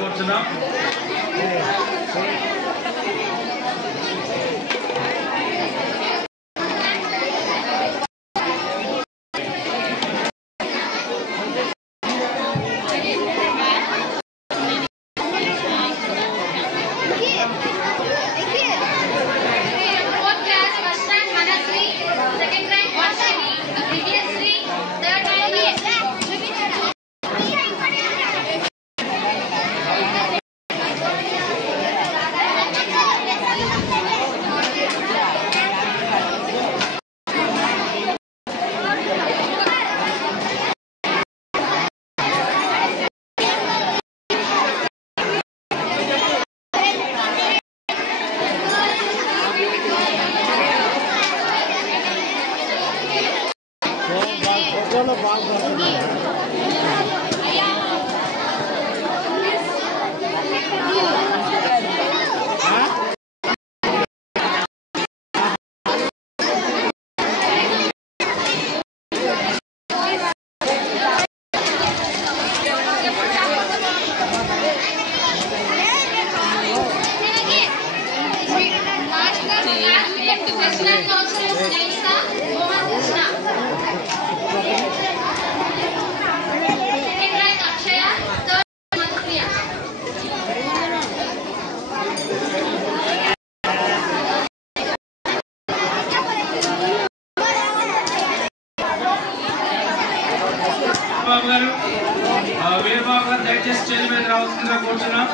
కోరుతున్నాం. వీరబాబు గారు దయచేసి స్టేజ్ మీద రావాల్సిందిగా కూర్చున్నాం.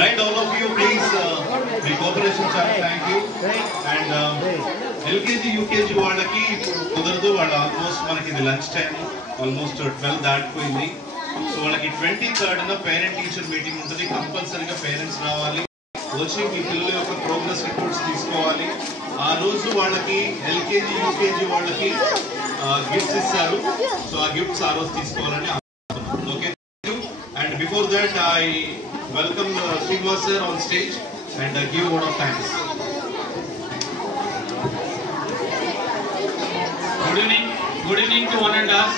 Right, all of you, please, the cooperation chat, thank you. And LKG, UKG వాళ్ళకి కుదరదు, వాళ్ళు ఆల్మోస్ట్ మనకి ఇది లంచ్ టైం ఆల్మోస్ట్ 12 దాటిపోయింది. సో వాళ్ళకి 23rd పేరెంట్ టీచర్ మీటింగ్ ఉంటుంది. కంపల్సరీగా పేరెంట్స్ రావాలి, వచ్చి మీ పిల్లల యొక్క ప్రోగ్రెస్ రిపోర్ట్స్ తీసుకోవాలి. ఆ రోజు వాళ్ళకి LKG, UKG వాళ్ళకి గిఫ్ట్స్ ఇస్తారు. సో ఆ గిఫ్ట్స్ ఆ రోజు తీసుకోవాలని అనుకుంటున్నాను. Okay, and before that I welcome Srinivas sir on stage and give a word of thanks. Good evening to one and all.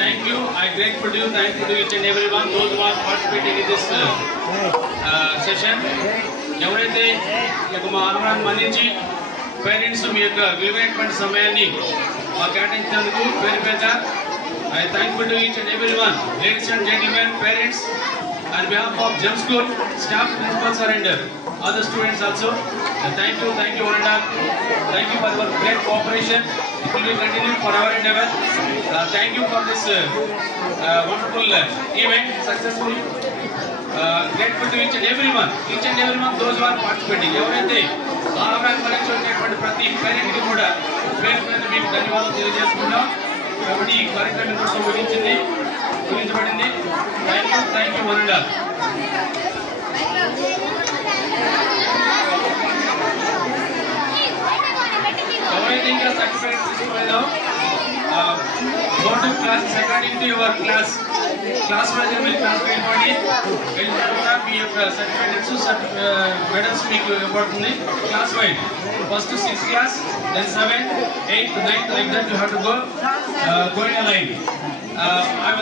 Thank you. I grateful to you. Thankful to each and everyone those who are participating in this session. ఎవరైతే మా ఆహ్వానాన్ని మన్నించి parents మీ యొక్క విలువైనటువంటి సమయాన్ని మాకు కేటాయించినందుకు పేరు పేద I thankful to each and everyone, ladies and gentlemen, parents, on behalf of GEM School, staff, principals, and other students also. Thank you, one and all. Thank you for your great cooperation. It will be continued forever and ever. Thank you for this wonderful event, successful. Grateful to each and everyone, those who are participating. ఎవరైతే ఆహ్వానం మన్నించినటువంటి ప్రతి parent కి కూడా పేరు పేరు మీకు ధన్యవాదాలు తెలియజేసుకున్నాం. కాబట్టి ఈ కార్యక్రమం కోసం ముగించబడింది. Thank you one and all. ఎవరైతే ఇంకా సర్టిఫికేట్ తీసుకువెళ్దాం go to class according to your class wise మీరు క్లాస్కి వెళ్ళిపోండి. వెళ్ళిన తర్వాత మీ యొక్క సర్టిఫికేట్స్ మెడల్స్ మీకు ఇవ్వబడుతుంది. Class wise first 6th class, then 7th, 8th, 9th, like that you have to go in a line. I have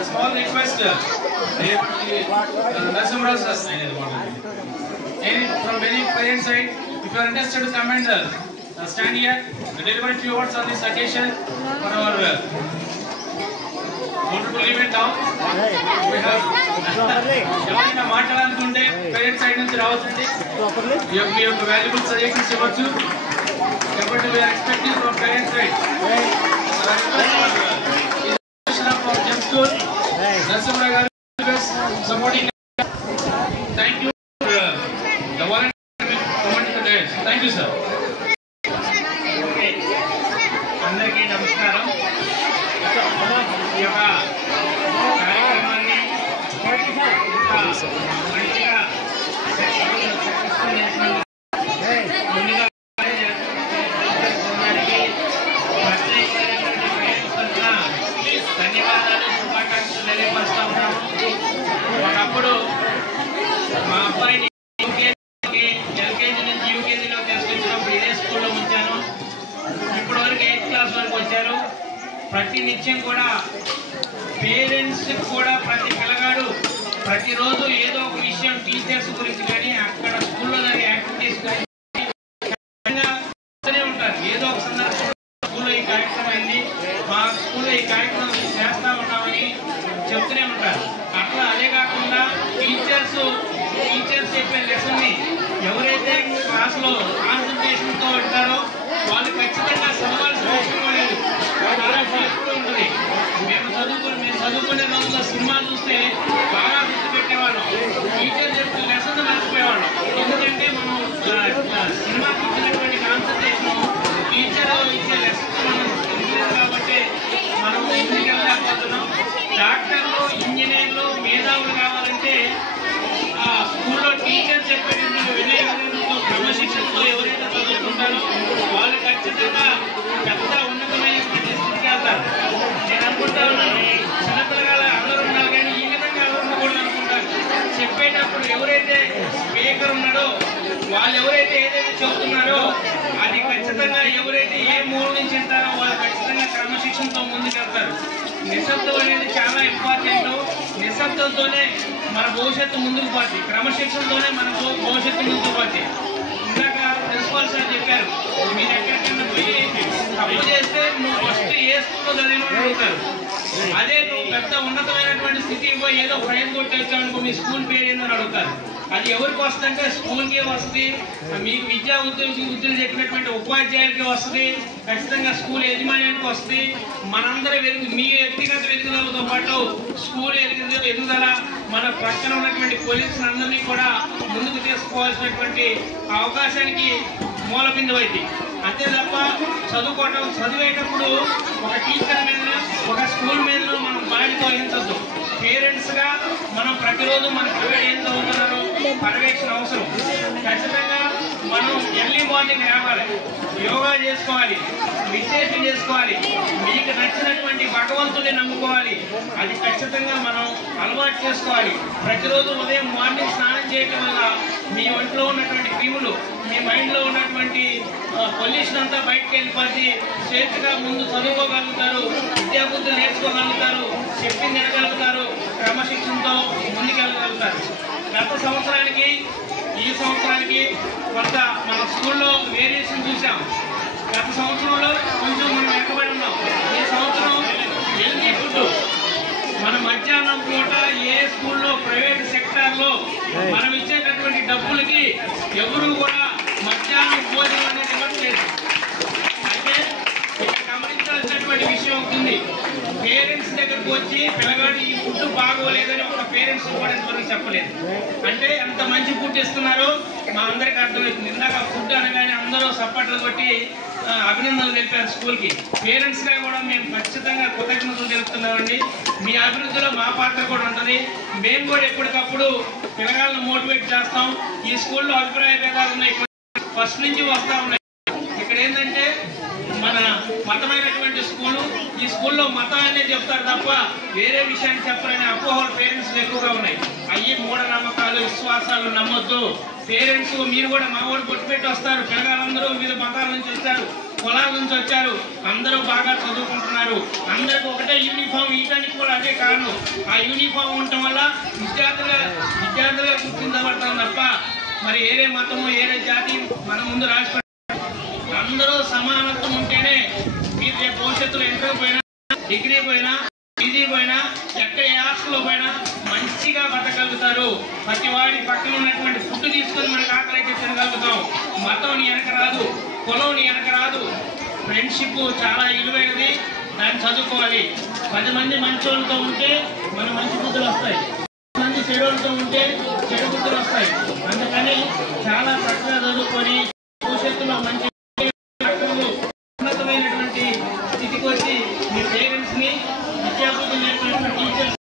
a small request from any parent side, if you are interested to comment stand here to deliver a few words on this occasion for our wonderful event now. We have ఎవరైనా మాట్లాడాలనుకుంటే parents side నుంచి రావచ్చండి. మీ యొక్క valuable suggestions ఇవ్వచ్చు. కాబట్టి we are expecting from parents side. From Gem School, Narasimha garu supporting. Thank you for the volunteer coming to dance. Thank you, sir. అందరికీ నమస్కారం. ఈ యొక్క కార్యక్రమాన్ని మంచిగా ముందుగా ధన్యవాదాలు, శుభాకాంక్షలు తెలియపరుస్తా ఉన్నాము. ఒకప్పుడు మా అబ్బాయిని ఎల్కేజీ నుంచి యూకేజీలో తీసుకొచ్చినప్పుడు ఇదే స్కూల్లో ఉంచాను. ఇప్పటి వరకు 8th క్లాస్ వరకు వచ్చారు. ప్రతి నిత్యం కూడా పేరెంట్స్ కూడా ప్రతి పిల్లగాడు ప్రతిరోజు ఏదో ఒక విషయం టీచర్స్ గురించి కానీ అక్కడ స్కూల్లో జరిగే యాక్టివిటీస్ కానీ ఉంటారు. ఏదో ఒక సందర్భంలో స్కూల్లో ఈ కార్యక్రమం అయింది, మా స్కూల్లో ఈ కార్యక్రమం చేస్తా ఉన్నామని చెప్తూనే ఉంటారు. అట్లా అదే కాకుండా టీచర్స్ చెప్పే లెసన్ని ఎవరైతే క్లాసులో కాన్సన్ట్రేషన్తో ఉంటారో వాళ్ళు ఖచ్చితంగా చదవాల్సిన అవసరం లేదు. ఎప్పుడు ఉంటుంది. మేము చదువుకునే రోజుల్లో సినిమా చూస్తే బాగా గుర్తుపెట్టేవాళ్ళం. టీచర్ చెప్పిన లెసన్ మర్చిపోయేవాళ్ళం. ఎందుకంటే మనం సినిమాకి ఇచ్చినటువంటి కాన్సన్ట్రేషన్ టీచర్ ఇచ్చే లెసన్ మనం తెలియదు కాబట్టి మనం ఎందుకు వెళ్ళలేకపోతున్నాం. డాక్టర్లు, ఇంజనీర్లు, మేధావులు కావాలంటే ఆ స్కూల్లో టీచర్ చెప్పేటటువంటి వినయంతో క్రమశిక్షణతో ఎవరైతే చదువుకుంటారో వాళ్ళు ఖచ్చితంగా పెద్ద ఉన్నతమైనటువంటి స్థితికి వెళ్తారు. నేను అనుకుంటా ఉన్నాను, చిన్నపిల్లగా అందరూ ఉన్నారు కానీ ఈ విధంగా ఎవరు ఉండకూడదు అనుకుంటారు. చెప్పేటప్పుడు ఎవరైతే స్పీకర్ ఉన్నాడో వాళ్ళు ఎవరైతే ఏదైతే చెబుతున్నారో అది ఖచ్చితంగా ఎవరైతే ఏ మూల నుంచి ఉంటారో వాళ్ళు ఖచ్చితంగా క్రమశిక్షణతో ముందుకెళ్తారు. నిశ్శబ్దం అనేది చాలా ఇంపార్టెంట్. నిశ్శబ్దంతోనే మన భవిష్యత్తు ముందుకు పోతుంది. క్రమశిక్షణతోనే మన భవిష్యత్తు ముందుకు పోతుంది. ఇందాక ప్రిన్సిపాల్ సార్ చెప్పారు, మీరు ఎక్కడికైనా పోయి తప్పు చేస్తే నువ్వు ఫస్ట్ ఏ స్కూల్లో చదివిన అడుగుతారు. అదే నువ్వు పెద్ద ఉన్నతమైనటువంటి స్థితికి పోయి ఏదో ఫైన్ కొట్టేస్తావు మీ స్కూల్ పేరు ఏందని అడుగుతారు. అది ఎవరికి వస్తుందంటే స్కూల్కి వస్తుంది, మీకు విద్యా ఉద్యోగులు చెప్పినటువంటి ఉపాధ్యాయులకి వస్తుంది, ఖచ్చితంగా స్కూల్ యజమాన్యానికి వస్తుంది. మనందరి మీ వ్యక్తిగత ఎదుగుదలతో పాటు స్కూల్ ఎదుగుదల మన పక్కన ఉన్నటువంటి పోలీసులు అందరినీ కూడా ముందుకు తీసుకోవాల్సినటువంటి అవకాశానికి మూలబిందువు అయితే. అంతే తప్ప చదివేటప్పుడు ఒక టీచర్ మీద ఒక స్కూల్ మీద మనం బాధ్యత వహించద్దు. పేరెంట్స్గా మనం ప్రతిరోజు మన పిల్లలు ఏం చదువుతున్నారో పర్యవేక్షణ అవసరం. ఖచ్చితంగా మనం ఎర్లీ మార్నింగ్ రావాలి, యోగా చేసుకోవాలి, మెడిటేషన్ చేసుకోవాలి, మీకు నచ్చినటువంటి భగవంతుడిని నమ్ముకోవాలి. అది ఖచ్చితంగా మనం అలవాటు చేసుకోవాలి. ప్రతిరోజు ఉదయం మార్నింగ్ స్నానం చేయటం వల్ల మీ ఒంట్లో ఉన్నటువంటి క్రిములు, మీ మైండ్లో ఉన్నటువంటి పొల్యూషన్ అంతా బయటకు వెళ్ళిపోతే స్వేచ్ఛగా ముందు చదువుకోగలుగుతారు, విద్యాబుద్ధులు నేర్చుకోగలుగుతారు, చెప్పింది వినగలుగుతారు, క్రమశిక్షణతో ముందుకెళ్ళగలుగుతారు. గత సంవత్సరానికి ఈ సంవత్సరానికి కొంత మన స్కూల్లో వేరియేషన్ చూసాం. గత సంవత్సరంలో కొంచెం మనం వెనకబడి ఉన్నాం. ఈ సంవత్సరం హెల్తీ ఫుడ్ మన మధ్యాహ్నం పూట ఏ స్కూల్లో ప్రైవేట్ సెక్టార్లో మనం ఇచ్చేటటువంటి డబ్బులకి ఎవరు కూడా మధ్యాహ్నం భోజనం అనేది ఇవ్వట్లేదు. అయితే గమనించాల్సినటువంటి విషయం అవుతుంది. పేరెంట్స్ దగ్గరకు వచ్చి పిల్లగాడు ఈ ఫుడ్ బాగోలేదని ఒక పేరెంట్స్ కూడా ఇంతవరకు చెప్పలేదు. అంటే ఎంత మంచి ఫుడ్ ఇస్తున్నారో మా అందరికీ అర్థమవుతుంది. ఇందాక ఫుడ్ అనగానే అందరూ సప్పట్లు కొట్టి అభినందనలు తెలిపారు స్కూల్కి. పేరెంట్స్గా కూడా మేము ఖచ్చితంగా కృతజ్ఞతలు తెలుపుతున్నామండి. మీ అభివృద్ధిలో మా పాత్ర కూడా ఉంటుంది. మేము కూడా ఎప్పటికప్పుడు పిల్లగాళ్ళను మోటివేట్ చేస్తాం. ఈ స్కూల్లో అభిప్రాయ భేదాలు ఉన్నాయి, ఫస్ట్ నుంచి వస్తూ ఉన్నాయి. ఇక్కడ ఏంటంటే మన మతమైనటువంటి స్కూలు, ఈ స్కూల్లో మతాన్ని చెప్తారు తప్ప వేరే విషయాన్ని చెప్పాలనే అపోహలు పేరెంట్స్ ఎక్కువగా ఉన్నాయి. అయ్యి మూఢనమ్మకాలు, విశ్వాసాలు నమ్మొద్దు. పేరెంట్స్ మీరు కూడా మా వాడు పొట్టు పెట్టి వస్తారు. పిల్లగాళ్ళందరూ వివిధ మతాల నుంచి వచ్చారు, కులాల నుంచి వచ్చారు, అందరూ బాగా చదువుకుంటున్నారు. అందరికీ ఒకటే యూనిఫామ్ ఇవ్వడానికి కూడా అదే కారణం. ఆ యూనిఫామ్ ఉండటం వల్ల విద్యార్థులుగా గుర్తించబడతాం తప్ప మరి ఏరే మతము ఏరే జాతి మన ముందు రాసి అందరూ సమానత్వం ఉంటేనే మీరు రేపు భవిష్యత్తులో ఇంటర్ పోయినా, డిగ్రీ పోయినా, పీజీ పోయినా, ఎక్కడ ఏ హాస్టల్లో పోయినా మంచిగా బతకగలుగుతారు. ప్రతి వాడి పక్కన ఉన్నటువంటి ఫుడ్ తీసుకొని మనకు ఆకలి అయితే తినగలుగుతాం. మతం నీ వెనక రాదు, కులం నీ వెనక రాదు. ఫ్రెండ్షిప్ చాలా విలువైనది, దాన్ని చదువుకోవాలి. 10 మంది మంచోళ్ళతో ఉంటే మన మంచి బుద్ధులు వస్తాయి, 10 మంది చెడులతో ఉంటే చెడు బుద్ధులు వస్తాయి. అందుకని చాలా చక్కగా చదువుకొని భవిష్యత్తులో మంచి ఉన్నతమైనటువంటి స్థితికి వచ్చి మీ పేరెంట్స్ని, విద్యాబుద్ధులు నేర్పినటువంటి టీచర్స్,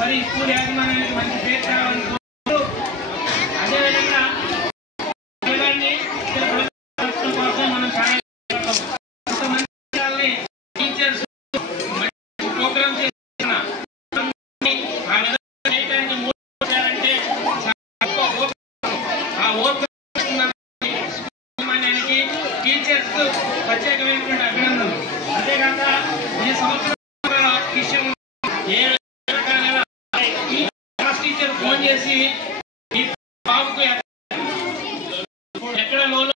మరి స్కూల్ యాజమాన్యానికి మంచి పేరు కావాలనుకుంటూ, అదేవిధంగా కోసం మనం సహాయం కొంతమంది టీచర్స్ ప్రోగ్రామ్ చేస్తున్నా ఆ విధంగా చేయడానికి మూడంటే ఆ ఓపిక యాజమాన్యానికి, టీచర్స్ ప్రత్యేకమైనటువంటి అభినందనలు. అంతేకాక ఈ సంవత్సరం విషయం ఏ రకాల క్లాస్ టీచర్ ఫోన్ చేసి ఈ బాబుకు ఎక్కడ లోలు,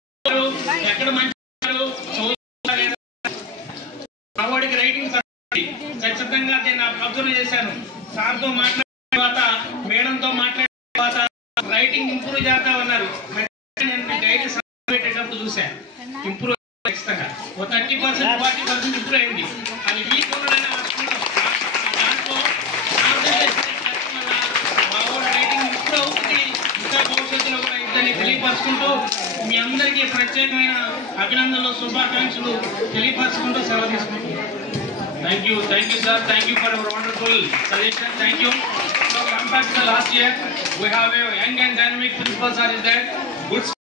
ఎక్కడ మంచి వాడికి రైటింగ్ ఖచ్చితంగా నేను అబ్జర్వ్ చేశాను. సార్తో మాట్లాడిన తర్వాత, మేడంతో మాట్లాడిన తర్వాత రైటింగ్ ఇంప్రూవ్ చేస్తా ఉన్నారు. నేను డైరీ పెట్టేటప్పుడు చూసాను ఇంప్రూవ్ ఖచ్చితంగా 30%, 40% ఇంప్రూవ్ అయింది. అది వీక్ ఉండడానికి దాంట్లో మా వాడు రైటింగ్ ఇంప్రూవ్ అవుతుంది. ఇంకా భవిష్యత్తులో కూడా ఇద్దరిని తెలియపరుచుకుంటూ మీ అందరికీ ప్రత్యేకమైన అభినందనలు, శుభాకాంక్షలు తెలియపరచుకుంటూ సెలవు తీసుకుంటున్నాను. Thank you sir, thank you for your wonderful suggestion. Thank you. So come back to the last year, we have a young and dynamic principal sir is there. Good